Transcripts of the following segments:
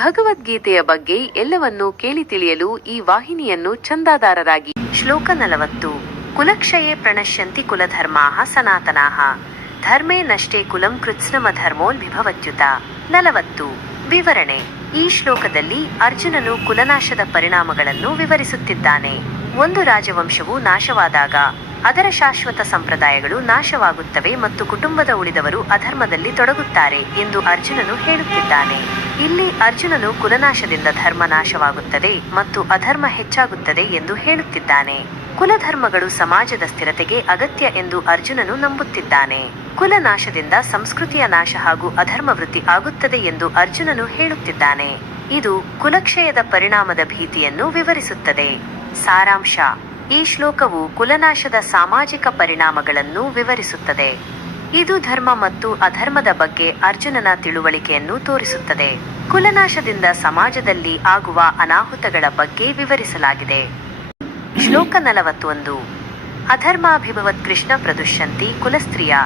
ಭಗವದ್ಗೀತೆಯ ಬಗ್ಗೆ ಎಲ್ಲವನ್ನೂ ಕೇಳಿ ತಿಳಿಯಲು ಈ ವಾಹಿನಿಯನ್ನು ಚಂದಾದಾರರಾಗಿ. ಶ್ಲೋಕ 40. ಕುಲಕ್ಷಯೇ ಪ್ರಣಶ್ಯಂತಿ ಕುಲಧರ್ಮಾಃ ಸನಾತನಾಃ ಧರ್ಮೇ ನಷ್ಟೇ ಕುಲಂ ಕೃತ್ಸ್ನಮ ಧರ್ಮೋನ್ವಿಭವತ್ಯುತ. 40. ವಿವರಣೆ. ಈ ಶ್ಲೋಕದಲ್ಲಿ ಅರ್ಜುನನು ಕುಲನಾಶದ ಪರಿಣಾಮಗಳನ್ನು ವಿವರಿಸುತ್ತಿದ್ದಾನೆ. ಒಂದು ರಾಜವಂಶವು ನಾಶವಾದಾಗ ಅದರ ಶಾಶ್ವತ ಸಂಪ್ರದಾಯಗಳು ನಾಶವಾಗುತ್ತವೆ ಮತ್ತು ಕುಟುಂಬದ ಉಳಿದವರು ಅಧರ್ಮದಲ್ಲಿ ತೊಡಗುತ್ತಾರೆ ಎಂದು ಅರ್ಜುನನು ಹೇಳುತ್ತಿದ್ದಾನೆ. ಇಲ್ಲಿ ಅರ್ಜುನನು ಕುಲನಾಶದಿಂದ ಧರ್ಮ ನಾಶವಾಗುತ್ತದೆ ಮತ್ತು ಅಧರ್ಮ ಹೆಚ್ಚಾಗುತ್ತದೆ ಎಂದು ಹೇಳುತ್ತಿದ್ದಾನೆ. ಕುಲಧರ್ಮಗಳು ಸಮಾಜದ ಸ್ಥಿರತೆಗೆ ಅಗತ್ಯ ಎಂದು ಅರ್ಜುನನು ನಂಬುತ್ತಿದ್ದಾನೆ. ಕುಲನಾಶದಿಂದ ಸಂಸ್ಕೃತಿಯ ನಾಶ ಹಾಗೂ ಅಧರ್ಮ ವೃದ್ಧಿ ಆಗುತ್ತದೆ ಎಂದು ಅರ್ಜುನನು ಹೇಳುತ್ತಿದ್ದಾನೆ. ಇದು ಕುಲಕ್ಷಯದ ಪರಿಣಾಮದ ಭೀತಿಯನ್ನು ವಿವರಿಸುತ್ತದೆ. ಸಾರಾಂಶ. ಈ ಶ್ಲೋಕವು ಕುಲನಾಶದ ಸಾಮಾಜಿಕ ಪರಿಣಾಮಗಳನ್ನು ವಿವರಿಸುತ್ತದೆ. ಇದು ಧರ್ಮ ಮತ್ತು ಅಧರ್ಮದ ಬಗ್ಗೆ ಅರ್ಜುನನ ತಿಳುವಳಿಕೆಯನ್ನು ತೋರಿಸುತ್ತದೆ. ಕುಲನಾಶದಿಂದ ಸಮಾಜದಲ್ಲಿ ಆಗುವ ಅನಾಹುತಗಳ ಬಗ್ಗೆ ವಿವರಿಸಲಾಗಿದೆ. ಶ್ಲೋಕ 41. ಅಧರ್ಮಾಭಿಭವತ್ ಕೃಷ್ಣ ಪ್ರದುಷ್ಯಂತಿ ಕುಲಸ್ತ್ರೀಯ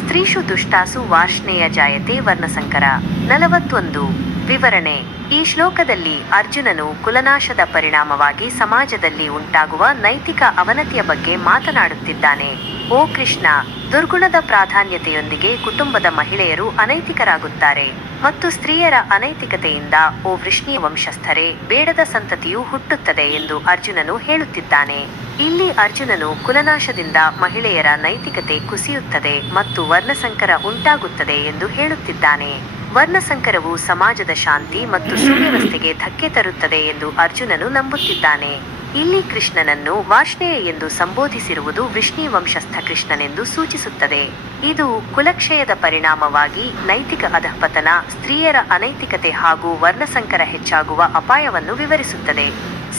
ಸ್ತ್ರೀಷು ದುಷ್ಟಾಸು ವಾರ್ಷ್ಣೇಯ ಜಾಯತೆ ವರ್ಣಸಂಕರ. 41. ವಿವರಣೆ. ಈ ಶ್ಲೋಕದಲ್ಲಿ ಅರ್ಜುನನು ಕುಲನಾಶದ ಪರಿಣಾಮವಾಗಿ ಸಮಾಜದಲ್ಲಿ ಉಂಟಾಗುವ ನೈತಿಕ ಅವನತಿಯ ಬಗ್ಗೆ ಮಾತನಾಡುತ್ತಿದ್ದಾನೆ. ಓ ಕೃಷ್ಣ, ದುರ್ಗುಣದ ಪ್ರಾಧಾನ್ಯತೆಯೊಂದಿಗೆ ಕುಟುಂಬದ ಮಹಿಳೆಯರು ಅನೈತಿಕರಾಗುತ್ತಾರೆ ಮತ್ತು ಸ್ತ್ರೀಯರ ಅನೈತಿಕತೆಯಿಂದ ಓ ವೃಷ್ಣೀಯ ವಂಶಸ್ಥರೇ, ಬೇಡದ ಸಂತತಿಯು ಹುಟ್ಟುತ್ತದೆ ಎಂದು ಅರ್ಜುನನು ಹೇಳುತ್ತಿದ್ದಾನೆ. ಇಲ್ಲಿ ಅರ್ಜುನನು ಕುಲನಾಶದಿಂದ ಮಹಿಳೆಯರ ನೈತಿಕತೆ ಕುಸಿಯುತ್ತದೆ ಮತ್ತು ವರ್ಣಸಂಕರ ಉಂಟಾಗುತ್ತದೆ ಎಂದು ಹೇಳುತ್ತಿದ್ದಾನೆ. ವರ್ಣಸಂಕರವು ಸಮಾಜದ ಶಾಂತಿ ಮತ್ತು ಸುವ್ಯವಸ್ಥೆಗೆ ಧಕ್ಕೆ ತರುತ್ತದೆ ಎಂದು ಅರ್ಜುನನು ನಂಬುತ್ತಿದ್ದಾನೆ. ಇಲ್ಲಿ ಕೃಷ್ಣನನ್ನು ವಾರ್ಷ್ಣೇಯ ಎಂದು ಸಂಬೋಧಿಸಿರುವುದು ವೃಷ್ಣಿ ವಂಶಸ್ಥ ಕೃಷ್ಣನೆಂದು ಸೂಚಿಸುತ್ತದೆ. ಇದು ಕುಲಕ್ಷಯದ ಪರಿಣಾಮವಾಗಿ ನೈತಿಕ ಅಧಃಪತನ, ಸ್ತ್ರೀಯರ ಅನೈತಿಕತೆ ಹಾಗೂ ವರ್ಣಸಂಕರ ಹೆಚ್ಚಾಗುವ ಅಪಾಯವನ್ನು ವಿವರಿಸುತ್ತದೆ.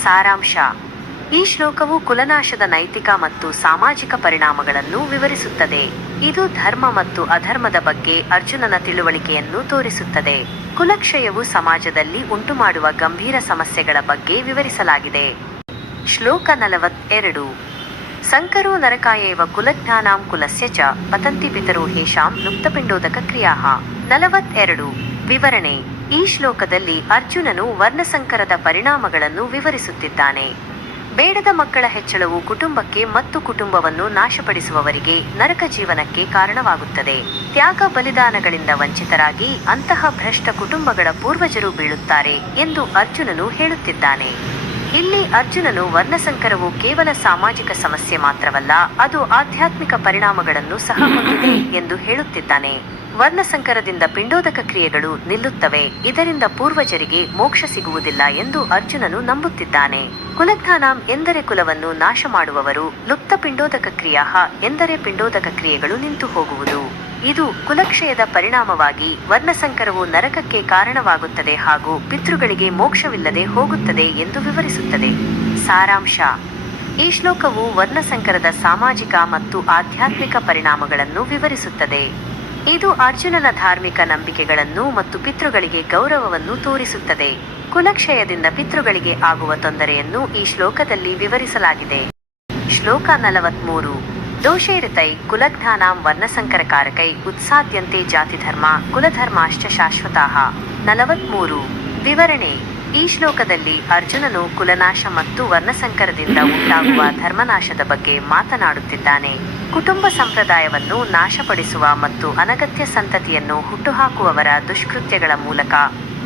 ಸಾರಾಂಶ. ಈ ಶ್ಲೋಕವು ಕುಲನಾಶದ ನೈತಿಕ ಮತ್ತು ಸಾಮಾಜಿಕ ಪರಿಣಾಮಗಳನ್ನು ವಿವರಿಸುತ್ತದೆ. ಇದು ಧರ್ಮ ಮತ್ತು ಅಧರ್ಮದ ಬಗ್ಗೆ ಅರ್ಜುನನ ತಿಳುವಳಿಕೆಯನ್ನು ತೋರಿಸುತ್ತದೆ. ಕುಲಕ್ಷಯವು ಸಮಾಜದಲ್ಲಿ ಉಂಟುಮಾಡುವ ಗಂಭೀರ ಸಮಸ್ಯೆಗಳ ಬಗ್ಗೆ ವಿವರಿಸಲಾಗಿದೆ. ಶ್ಲೋಕ 42. ಸಂಕರೋ ನರಕಾಯೇವ ಕುಲಜ್ಞಾನಾಂ ಕುಲಸ್ಯ ಚ ಪತಂತಿ ಪಿತರೋ ಹೇಷಾಂ ಲುಪ್ತಪಿಂಡೋದಕ ಕ್ರಿಯಾಃ. 42. ವಿವರಣೆ. ಈ ಶ್ಲೋಕದಲ್ಲಿ ಅರ್ಜುನನು ವರ್ಣಸಂಕರದ ಪರಿಣಾಮಗಳನ್ನು ವಿವರಿಸುತ್ತಿದ್ದಾನೆ. ಬೇಡದ ಮಕ್ಕಳ ಹೆಚ್ಚಳವು ಕುಟುಂಬಕ್ಕೆ ಮತ್ತು ಕುಟುಂಬವನ್ನು ನಾಶಪಡಿಸುವವರಿಗೆ ನರಕ ಜೀವನಕ್ಕೆ ಕಾರಣವಾಗುತ್ತದೆ. ತ್ಯಾಗ ಬಲಿದಾನಗಳಿಂದ ವಂಚಿತರಾಗಿ ಅಂತಹ ಭ್ರಷ್ಟ ಕುಟುಂಬಗಳ ಪೂರ್ವಜರು ಬೀಳುತ್ತಾರೆ ಎಂದು ಅರ್ಜುನನು ಹೇಳುತ್ತಿದ್ದಾನೆ. ಇಲ್ಲಿ ಅರ್ಜುನನು ವರ್ಣಸಂಕರವು ಕೇವಲ ಸಾಮಾಜಿಕ ಸಮಸ್ಯೆ ಮಾತ್ರವಲ್ಲ, ಅದು ಆಧ್ಯಾತ್ಮಿಕ ಪರಿಣಾಮಗಳನ್ನು ಸಹ ಹೊಂದಿದೆ ಎಂದು ಹೇಳುತ್ತಿದ್ದಾನೆ. ವರ್ಣಸಂಕರದಿಂದ ಪಿಂಡೋದಕ ಕ್ರಿಯೆಗಳು ನಿಲ್ಲುತ್ತವೆ, ಇದರಿಂದ ಪೂರ್ವಜರಿಗೆ ಮೋಕ್ಷ ಸಿಗುವುದಿಲ್ಲ ಎಂದು ಅರ್ಜುನನು ನಂಬುತ್ತಿದ್ದಾನೆ. ಕುಲಜ್ಞಾನಾಂ ಎಂದರೆ ಕುಲವನ್ನು ನಾಶ ಮಾಡುವವರು, ಲುಪ್ತ ಪಿಂಡೋದಕ ಕ್ರಿಯಾಃ ಎಂದರೆ ಪಿಂಡೋದಕ ಕ್ರಿಯೆಗಳು ನಿಂತು ಹೋಗುವುದು. ಇದು ಕುಲಕ್ಷಯದ ಪರಿಣಾಮವಾಗಿ ವರ್ಣಸಂಕರವು ನರಕಕ್ಕೆ ಕಾರಣವಾಗುತ್ತದೆ ಹಾಗೂ ಪಿತೃಗಳಿಗೆ ಮೋಕ್ಷವಿಲ್ಲದೆ ಹೋಗುತ್ತದೆ ಎಂದು ವಿವರಿಸುತ್ತದೆ. ಸಾರಾಂಶ. ಈ ಶ್ಲೋಕವು ವರ್ಣಸಂಕರದ ಸಾಮಾಜಿಕ ಮತ್ತು ಆಧ್ಯಾತ್ಮಿಕ ಪರಿಣಾಮಗಳನ್ನು ವಿವರಿಸುತ್ತದೆ. ಇದು ಅರ್ಜುನನ ಧಾರ್ಮಿಕ ನಂಬಿಕೆಗಳನ್ನು ಮತ್ತು ಪಿತೃಗಳಿಗೆ ಗೌರವವನ್ನು ತೋರಿಸುತ್ತದೆ. ಕುಲಕ್ಷಯದಿಂದ ಪಿತೃಗಳಿಗೆ ಆಗುವ ತೊಂದರೆಯನ್ನು ಈ ಶ್ಲೋಕದಲ್ಲಿ ವಿವರಿಸಲಾಗಿದೆ. ಶ್ಲೋಕ 43. ದೋಷೈರಿತೈ ಕುಲಜ್ಞಾನಾಂ ವರ್ಣಸಂಕರಕಾರಕೈ ಉತ್ಸಾದ್ಯಂತೆ ಜಾತಿಧರ್ಮ ಕುಲಧರ್ಮಾಶ್ಚ ಶಾಶ್ವತಾಃ. 43. ವಿವರಣೆ. ಈ ಶ್ಲೋಕದಲ್ಲಿ ಅರ್ಜುನನು ಕುಲನಾಶ ಮತ್ತು ವರ್ಣಸಂಕರದಿಂದ ಉಂಟಾಗುವ ಧರ್ಮನಾಶದ ಬಗ್ಗೆ ಮಾತನಾಡುತ್ತಿದ್ದಾನೆ. ಕುಟುಂಬ ಸಂಪ್ರದಾಯವನ್ನು ನಾಶಪಡಿಸುವ ಮತ್ತು ಅನಗತ್ಯ ಸಂತತಿಯನ್ನು ಹುಟ್ಟುಹಾಕುವವರ ದುಷ್ಕೃತ್ಯಗಳ ಮೂಲಕ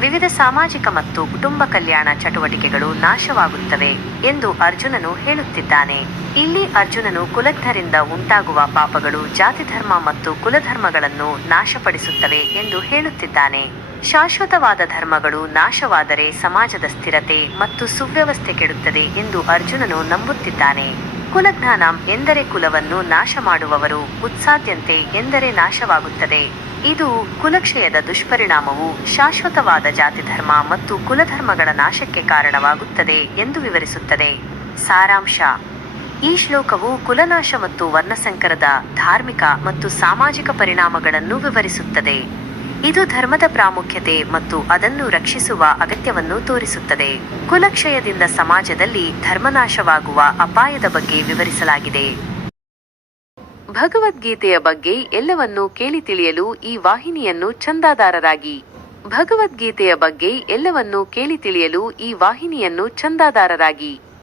ವಿವಿಧ ಸಾಮಾಜಿಕ ಮತ್ತು ಕುಟುಂಬ ಕಲ್ಯಾಣ ಚಟುವಟಿಕೆಗಳು ನಾಶವಾಗುತ್ತವೆ ಎಂದು ಅರ್ಜುನನು ಹೇಳುತ್ತಿದ್ದಾನೆ. ಇಲ್ಲಿ ಅರ್ಜುನನು ಕುಲಜ್ಞರಿಂದ ಉಂಟಾಗುವ ಪಾಪಗಳು ಜಾತಿಧರ್ಮ ಮತ್ತು ಕುಲಧರ್ಮಗಳನ್ನು ನಾಶಪಡಿಸುತ್ತವೆ ಎಂದು ಹೇಳುತ್ತಿದ್ದಾನೆ. ಶಾಶ್ವತವಾದ ಧರ್ಮಗಳು ನಾಶವಾದರೆ ಸಮಾಜದ ಸ್ಥಿರತೆ ಮತ್ತು ಸುವ್ಯವಸ್ಥೆ ಕೆಡುತ್ತದೆ ಎಂದು ಅರ್ಜುನನು ನಂಬುತ್ತಿದ್ದಾನೆ. ಕುಲಜ್ಞಾನಂ ಎಂದರೆ ಕುಲವನ್ನು ನಾಶ ಮಾಡುವವರು, ಉತ್ಸಾದ್ಯಂತೆ ಎಂದರೆ ನಾಶವಾಗುತ್ತದೆ. ಇದು ಕುಲಕ್ಷಯದ ದುಷ್ಪರಿಣಾಮವು ಶಾಶ್ವತವಾದ ಜಾತಿಧರ್ಮ ಮತ್ತು ಕುಲಧರ್ಮಗಳ ನಾಶಕ್ಕೆ ಕಾರಣವಾಗುತ್ತದೆ ಎಂದು ವಿವರಿಸುತ್ತದೆ. ಸಾರಾಂಶ. ಈ ಶ್ಲೋಕವು ಕುಲನಾಶ ಮತ್ತು ವರ್ಣಸಂಕರದ ಧಾರ್ಮಿಕ ಮತ್ತು ಸಾಮಾಜಿಕ ಪರಿಣಾಮಗಳನ್ನು ವಿವರಿಸುತ್ತದೆ. ಇದು ಧರ್ಮದ ಪ್ರಾಮುಖ್ಯತೆ ಮತ್ತು ಅದನ್ನು ರಕ್ಷಿಸುವ ಅಗತ್ಯವನ್ನು ತೋರಿಸುತ್ತದೆ. ಕುಲಕ್ಷಯದಿಂದ ಸಮಾಜದಲ್ಲಿ ಧರ್ಮನಾಶವಾಗುವ ಅಪಾಯದ ಬಗ್ಗೆ ವಿವರಿಸಲಾಗಿದೆ. ಭಗವದ್ಗೀತೆಯ ಬಗ್ಗೆ ಎಲ್ಲವನ್ನೂ ಕೇಳಿ ತಿಳಿಯಲು ಈ ವಾಹಿನಿಯನ್ನು ಚಂದಾದಾರರಾಗಿ. ಭಗವದ್ಗೀತೆಯ ಬಗ್ಗೆ ಎಲ್ಲವನ್ನೂ ಕೇಳಿ ತಿಳಿಯಲು ಈ ವಾಹಿನಿಯನ್ನು ಚಂದಾದಾರರಾಗಿ